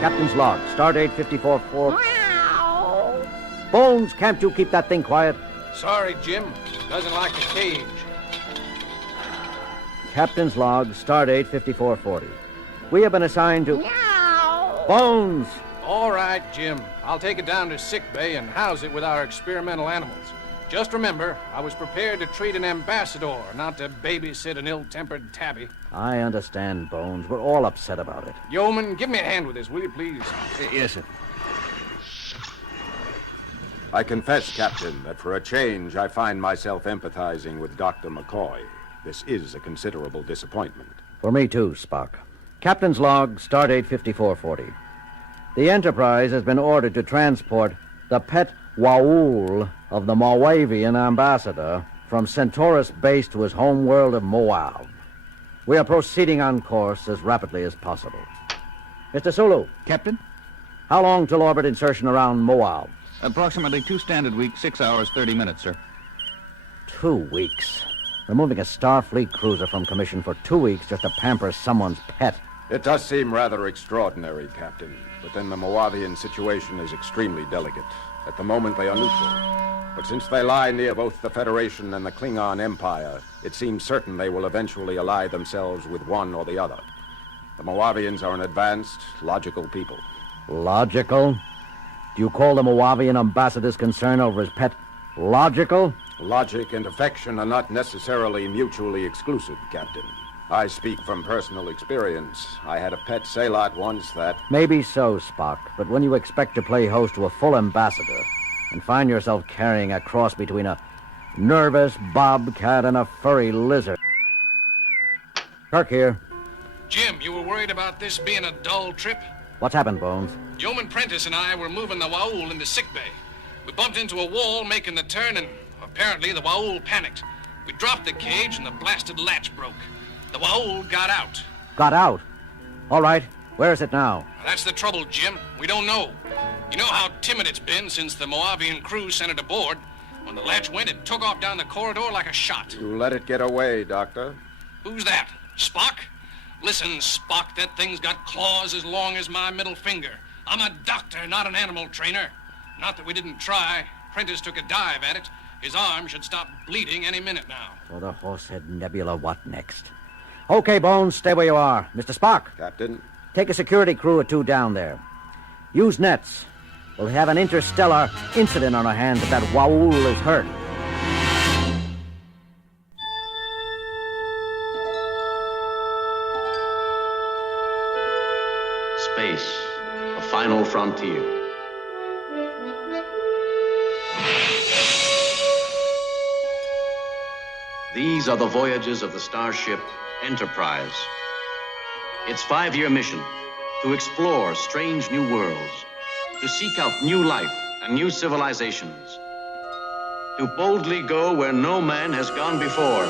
Captain's log, stardate 54-4. Bones, can't you keep that thing quiet? Sorry, Jim. Doesn't like the cage. Captain's log, stardate 5440. We have been assigned to... Bones! All right, Jim. I'll take it down to sick bay and house it with our experimental animals. Just remember, I was prepared to treat an ambassador, not to babysit an ill-tempered tabby. I understand, Bones. We're all upset about it. Yeoman, give me a hand with this, will you, please? Yes, sir. I confess, Captain, that for a change, I find myself empathizing with Dr. McCoy. This is a considerable disappointment. For me, too, Spock. Captain's log, stardate 5440. The Enterprise has been ordered to transport the pet Moauv of the Moavian ambassador from Centaurus base to his home world of Moauv. We are proceeding on course as rapidly as possible. Mr. Sulu. Captain? How long till orbit insertion around Moauv? Approximately 2 standard weeks, 6 hours, 30 minutes, sir. 2 weeks. Removing a Starfleet cruiser from commission for 2 weeks just to pamper someone's pet. It does seem rather extraordinary, Captain, but then the Moavian situation is extremely delicate. At the moment, they are neutral. But since they lie near both the Federation and the Klingon Empire, it seems certain they will eventually ally themselves with one or the other. The Moavians are an advanced, logical people. Logical? Do you call the Moavian ambassador's concern over his pet logical? Logic and affection are not necessarily mutually exclusive, Captain. I speak from personal experience. I had a pet sailot once that... Maybe so, Spock, but when you expect to play host to a full ambassador and find yourself carrying a cross between a nervous bobcat and a furry lizard... Kirk here. Jim, you were worried about this being a dull trip? What's happened, Bones? Yeoman Prentice and I were moving the Moauv into sick bay. We bumped into a wall making the turn, and apparently the Moauv panicked. We dropped the cage, and the blasted latch broke. The Moauv got out. Got out? All right. Where is it now? That's the trouble, Jim. We don't know. You know how timid it's been since the Moavian crew sent it aboard. When the latch went, it took off down the corridor like a shot. You let it get away, Doctor. Who's that? Spock? Listen, Spock, that thing's got claws as long as my middle finger. I'm a doctor, not an animal trainer. Not that we didn't try. Prentice took a dive at it. His arm should stop bleeding any minute now. For the Horsehead Nebula, what next? Okay, Bones, stay where you are. Mr. Spock. Captain? Take a security crew or 2 down there. Use nets. We'll have an interstellar incident on our hands if that Moauv is hurt. Space, a final frontier. These are the voyages of the starship Enterprise. Its 5-year mission, to explore strange new worlds, to seek out new life and new civilizations, to boldly go where no man has gone before.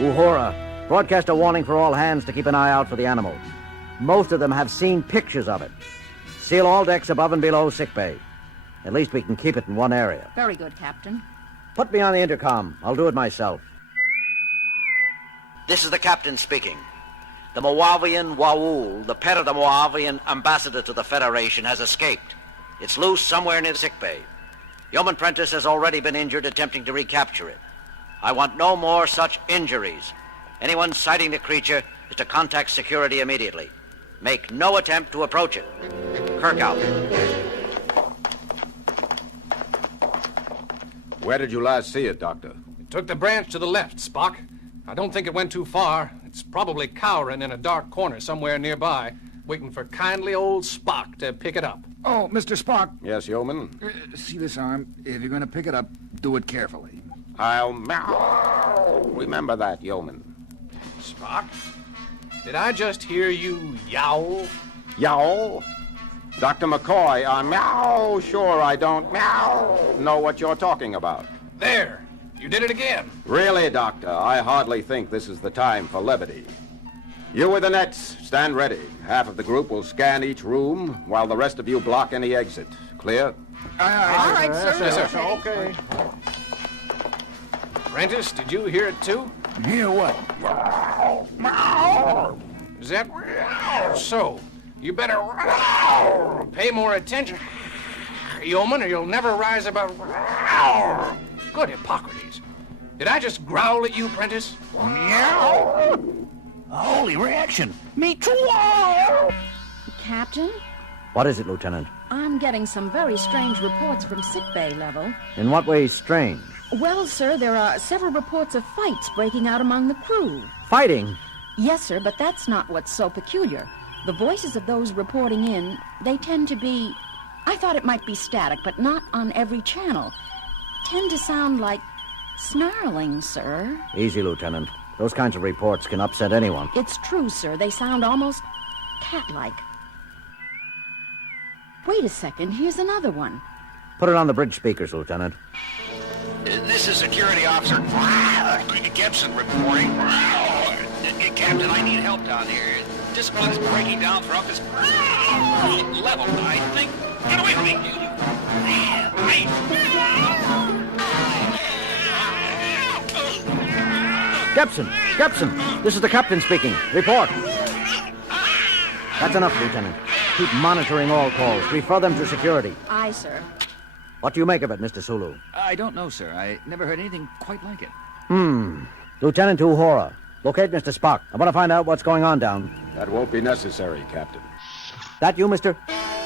Uhura, broadcast a warning for all hands to keep an eye out for the animals. Most of them have seen pictures of it. Seal all decks above and below sickbay. At least we can keep it in one area. Very good, Captain. Put me on the intercom. I'll do it myself. This is the captain speaking. The Moavian Moauv, the pet of the Moavian ambassador to the Federation, has escaped. It's loose somewhere near the sickbay. Yeoman Prentice has already been injured attempting to recapture it. I want no more such injuries. Anyone sighting the creature is to contact security immediately. Make no attempt to approach it. Kirk out. Where did you last see it, Doctor? It took the branch to the left, Spock. I don't think it went too far. It's probably cowering in a dark corner somewhere nearby, waiting for kindly old Spock to pick it up. Oh, Mr. Spock. Yes, Yeoman? See this arm? If you're going to pick it up, do it carefully. I'll remember that, Yeoman. Spock? Did I just hear you yowl? Yowl? Dr. McCoy, meow, sure I don't know what you're talking about. There. You did it again. Really, Doctor, I hardly think this is the time for levity. You with the nets, stand ready. Half of the group will scan each room, while the rest of you block any exit. Clear? All right, sir. Yes, sir. Okay. Prentice, did you hear it too? Hear what? Is that so? You better pay more attention, yeoman, or you'll never rise above. Good Hippocrates. Did I just growl at you, Prentice? Meow. Holy reaction. Me too. Captain, What is it, Lieutenant? I'm getting some very strange reports from sickbay level. In what way strange? Well, sir, there are several reports of fights breaking out among the crew. Fighting? Yes, sir, but that's not what's so peculiar. The voices of those reporting in, they tend to be... I thought it might be static, but not on every channel. Tend to sound like snarling, sir. Easy, Lieutenant. Those kinds of reports can upset anyone. It's true, sir. They sound almost cat-like. Wait a second. Here's another one. Put it on the bridge speakers, Lieutenant. This is Security Officer Gibson reporting. Captain, I need help down here. Discipline's breaking down throughout this level, I think. Get away from me! Gibson, this is the captain speaking. Report. That's enough, Lieutenant. Keep monitoring all calls. Refer them to security. Aye, sir. What do you make of it, Mr. Sulu? I don't know, sir. I never heard anything quite like it. Lieutenant Uhura, locate Mr. Spock. I want to find out what's going on down. That won't be necessary, Captain. That you, Mr.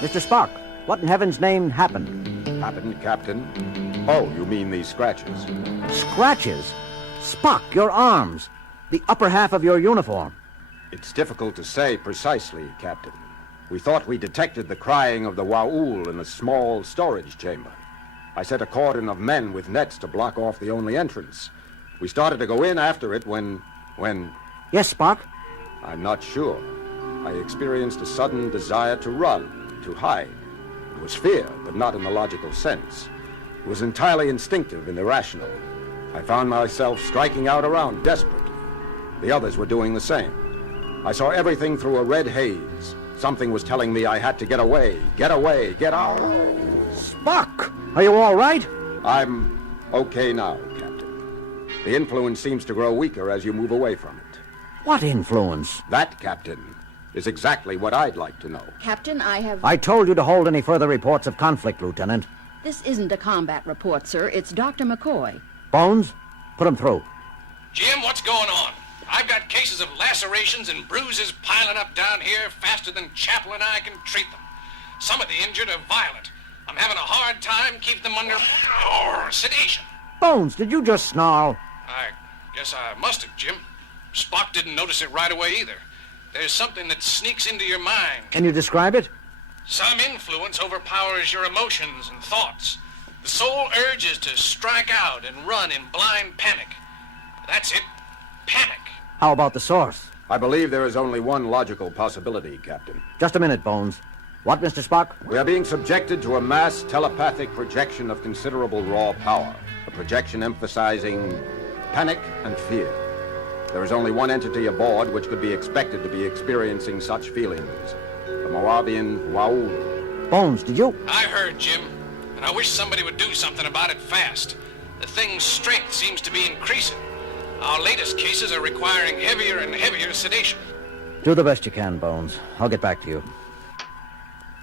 Spock? What in heaven's name happened? Happened, Captain? Oh, you mean these scratches? Scratches? Spock, your arms. The upper half of your uniform. It's difficult to say precisely, Captain. We thought we detected the crying of the Moauv in a small storage chamber. I set a cordon of men with nets to block off the only entrance. We started to go in after it when... Yes, Spock? I'm not sure. I experienced a sudden desire to run, to hide. It was fear, but not in the logical sense. It was entirely instinctive and irrational. I found myself striking out around desperately. The others were doing the same. I saw everything through a red haze. Something was telling me I had to get away, get out. Spock, are you all right? I'm okay now, Captain. The influence seems to grow weaker as you move away from it. What influence? That, Captain, is exactly what I'd like to know. Captain, I told you to hold any further reports of conflict, Lieutenant. This isn't a combat report, sir. It's Dr. McCoy. Bones, put him through. Jim, what's going on? I've got cases of lacerations and bruises piling up down here faster than Chaplain and I can treat them. Some of the injured are violent. I'm having a hard time keeping them under sedation. Bones, did you just snarl? I guess I must have, Jim. Spock didn't notice it right away either. There's something that sneaks into your mind. Can you describe it? Some influence overpowers your emotions and thoughts. The sole urge is to strike out and run in blind panic. That's it. Panic. How about the source? I believe there is only one logical possibility, Captain. Just a minute, Bones. What, Mr. Spock? We are being subjected to a mass telepathic projection of considerable raw power. A projection emphasizing panic and fear. There is only one entity aboard which could be expected to be experiencing such feelings. The Moavian Moauv. Bones, did you? I heard, Jim, and I wish somebody would do something about it fast. The thing's strength seems to be increasing. Our latest cases are requiring heavier and heavier sedation. Do the best you can, Bones. I'll get back to you.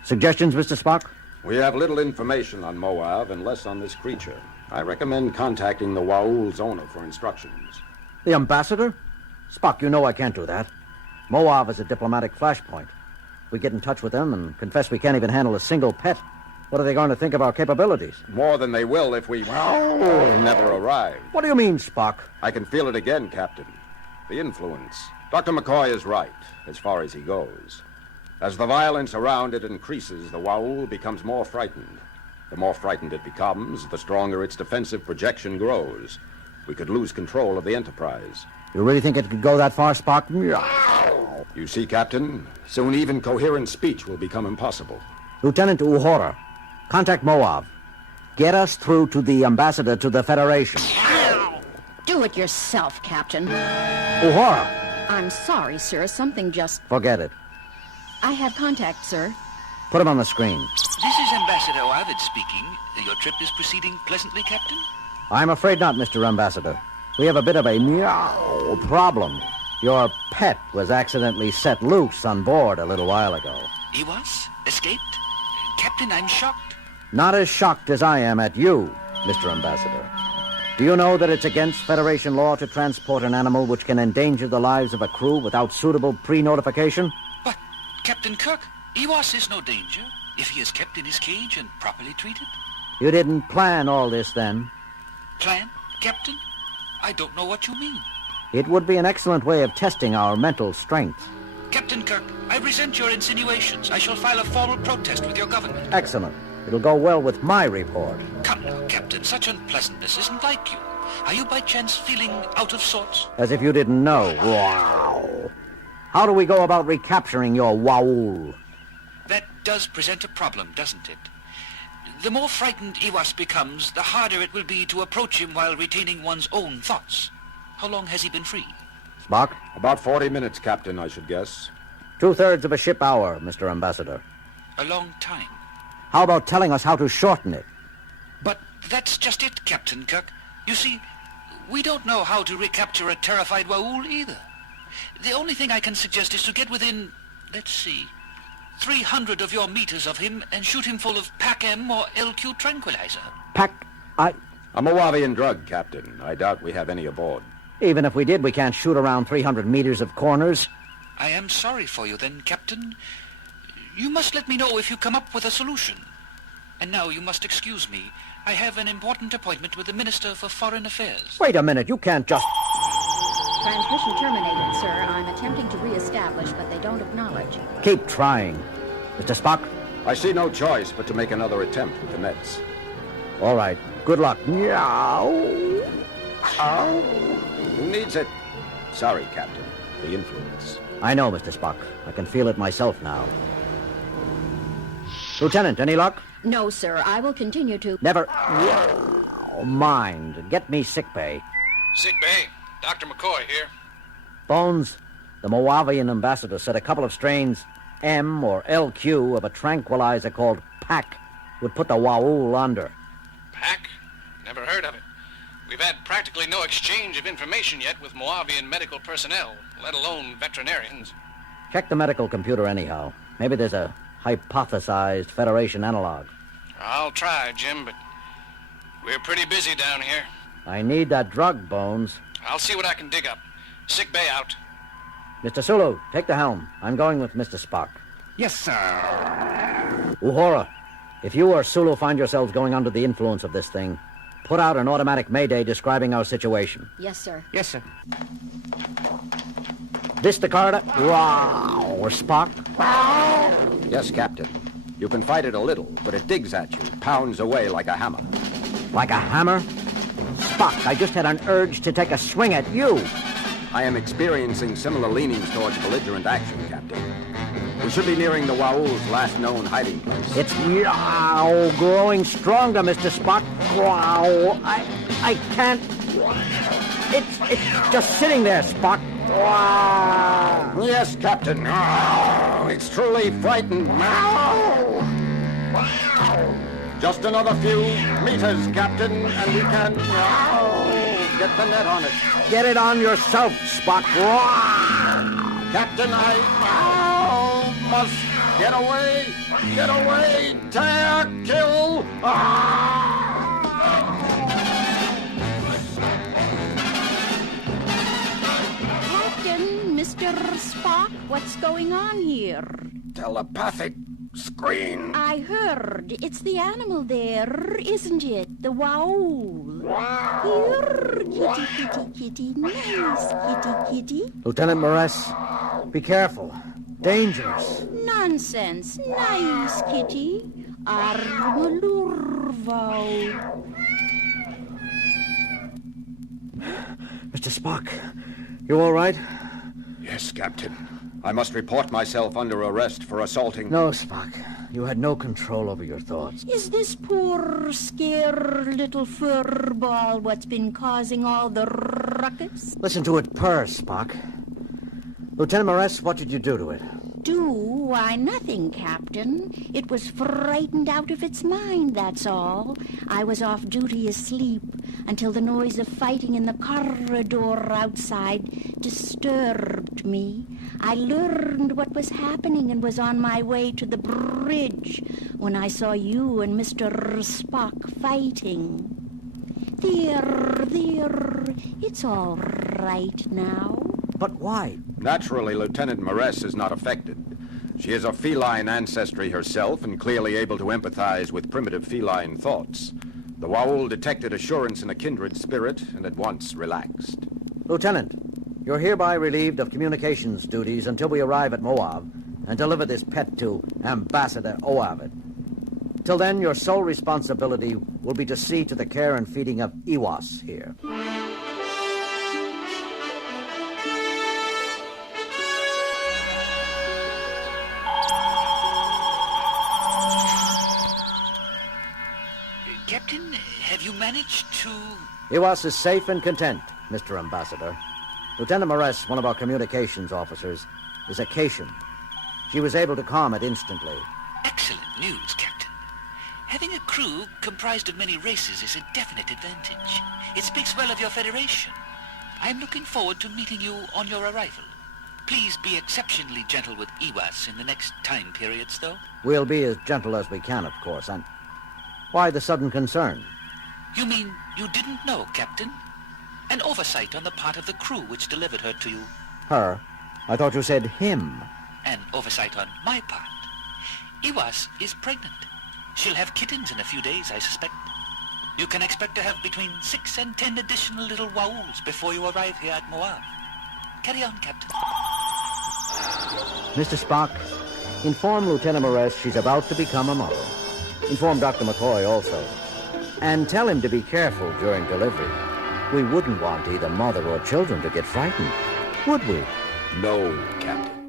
Suggestions, Mr. Spock? We have little information on Moauv and less on this creature. I recommend contacting the Moauv's owner for instructions. The ambassador? Spock, you know I can't do that. Moauv is a diplomatic flashpoint. We get in touch with them and confess we can't even handle a single pet. What are they going to think of our capabilities? More than they will if we never arrive. What do you mean, Spock? I can feel it again, Captain. The influence. Dr. McCoy is right, as far as he goes. As the violence around it increases, the Moauv becomes more frightened. The more frightened it becomes, the stronger its defensive projection grows. We could lose control of the Enterprise. You really think it could go that far, Spock? You see, Captain, soon even coherent speech will become impossible. Lieutenant Uhura, contact Moauv. Get us through to the ambassador to the Federation. Do it yourself, Captain. Uhura! I'm sorry, sir. Something just... Forget it. I have contact, sir. Put him on the screen. This is Ambassador Moauv speaking. Your trip is proceeding pleasantly, Captain? I'm afraid not, Mr. Ambassador. We have a bit of a meow problem. Your pet was accidentally set loose on board a little while ago. He was? Escaped? Captain, I'm shocked. Not as shocked as I am at you, Mr. Ambassador. Do you know that it's against Federation law to transport an animal which can endanger the lives of a crew without suitable pre-notification? But, Captain Kirk, Iwas is no danger if he is kept in his cage and properly treated. You didn't plan all this then? Plan, Captain? I don't know what you mean. It would be an excellent way of testing our mental strength. Captain Kirk, I resent your insinuations. I shall file a formal protest with your government. Excellent. It'll go well with my report. Come now, Captain. Such unpleasantness isn't like you. Are you by chance feeling out of sorts? As if you didn't know. Wow. How do we go about recapturing your Moauv? That does present a problem, doesn't it? The more frightened Iwas becomes, the harder it will be to approach him while retaining one's own thoughts. How long has he been free? Spock? About 40 minutes, Captain, I should guess. 2/3 of a ship hour, Mr. Ambassador. A long time. How about telling us how to shorten it? But that's just it, Captain Kirk. You see, we don't know how to recapture a terrified Moauv either. The only thing I can suggest is to get within, let's see, 300 of your meters of him and shoot him full of PAC-M or LQ tranquilizer. A Moavian drug, Captain. I doubt we have any aboard. Even if we did, we can't shoot around 300 meters of corners. I am sorry for you then, Captain. You must let me know if you come up with a solution. And now you must excuse me. I have an important appointment with the Minister for Foreign Affairs. Wait a minute, you can't just... Transmission terminated, sir. I'm attempting to reestablish, but they don't acknowledge. Keep trying. Mr. Spock? I see no choice but to make another attempt with the Mets. All right. Good luck. Meow. Ow. Who needs it? Sorry, Captain. The influence. I know, Mr. Spock. I can feel it myself now. Lieutenant, any luck? No, sir. I will continue to... Never... mind. Get me sickbay. Sick bay. Dr. McCoy here. Bones, the Moavian ambassador said a couple of strains, M or LQ, of a tranquilizer called PAC would put the Moauv under. PAC? Never heard of it. We've had practically no exchange of information yet with Moavian medical personnel, let alone veterinarians. Check the medical computer anyhow. Maybe there's a hypothesized Federation analog. I'll try, Jim, but we're pretty busy down here. I need that drug, Bones. I'll see what I can dig up. Sick bay out. Mr. Sulu, take the helm. I'm going with Mr. Spock. Yes, sir. Uhura, if you or Sulu find yourselves going under the influence of this thing, put out an automatic mayday describing our situation. Yes, sir. Yes, sir. This the Carter? Wow. Or Spock? Yes, Captain. You can fight it a little, but it digs at you, pounds away like a hammer. Like a hammer? Spock, I just had an urge to take a swing at you. I am experiencing similar leanings towards belligerent action, Captain. We should be nearing the Waul's last known hiding place. It's growing stronger, Mr. Spock. Wow. I can't... It's just sitting there, Spock. Wow. Yes, Captain. Oh, it's truly frightened. Just another few meters, Captain, and we can get the net on it. Get it on yourself, Spock. Captain, I must get away. Get away. Tear, kill. Captain, Mr. Spock, what's going on here? Telepathic screen. I heard. It's the animal there, isn't it? The Moauv. Here, kitty, kitty, kitty. Nice, kitty, kitty. Lieutenant Morris, be careful. Dangerous. Nonsense. Nice, kitty. Armalurvo. Mr. Spock, you all right? Yes, Captain. I must report myself under arrest for assaulting... No, Spock. You had no control over your thoughts. Is this poor, scared little furball what's been causing all the ruckus? Listen to it purr, Spock. Lieutenant Moress, what did you do to it? Do? Why, nothing, Captain. It was frightened out of its mind, that's all. I was off duty asleep until the noise of fighting in the corridor outside disturbed me. I learned what was happening and was on my way to the bridge when I saw you and Mr. Spock fighting. There, it's all right now. But why? Naturally, Lieutenant Moress is not affected. She is of feline ancestry herself and clearly able to empathize with primitive feline thoughts. The Waul detected assurance in a kindred spirit and at once relaxed. Lieutenant, you're hereby relieved of communications duties until we arrive at Moauv and deliver this pet to Ambassador Oavid. Till then, your sole responsibility will be to see to the care and feeding of Iwas here. Captain, have you managed to... Iwas is safe and content, Mr. Ambassador. Lieutenant Moress, one of our communications officers, is a Cation. She was able to calm it instantly. Excellent news, Captain. Having a crew comprised of many races is a definite advantage. It speaks well of your Federation. I'm looking forward to meeting you on your arrival. Please be exceptionally gentle with Iwas in the next time periods, though. We'll be as gentle as we can, of course, and... Why the sudden concern? You mean you didn't know, Captain? An oversight on the part of the crew which delivered her to you. Her? I thought you said him. An oversight on my part. Iwas is pregnant. She'll have kittens in a few days, I suspect. You can expect to have between 6 and 10 additional little Wauls before you arrive here at Moauv. Carry on, Captain. Mr. Spock, inform Lieutenant Moress she's about to become a mother. Inform Dr. McCoy also. And tell him to be careful during delivery. We wouldn't want either mother or children to get frightened, would we? No, Captain.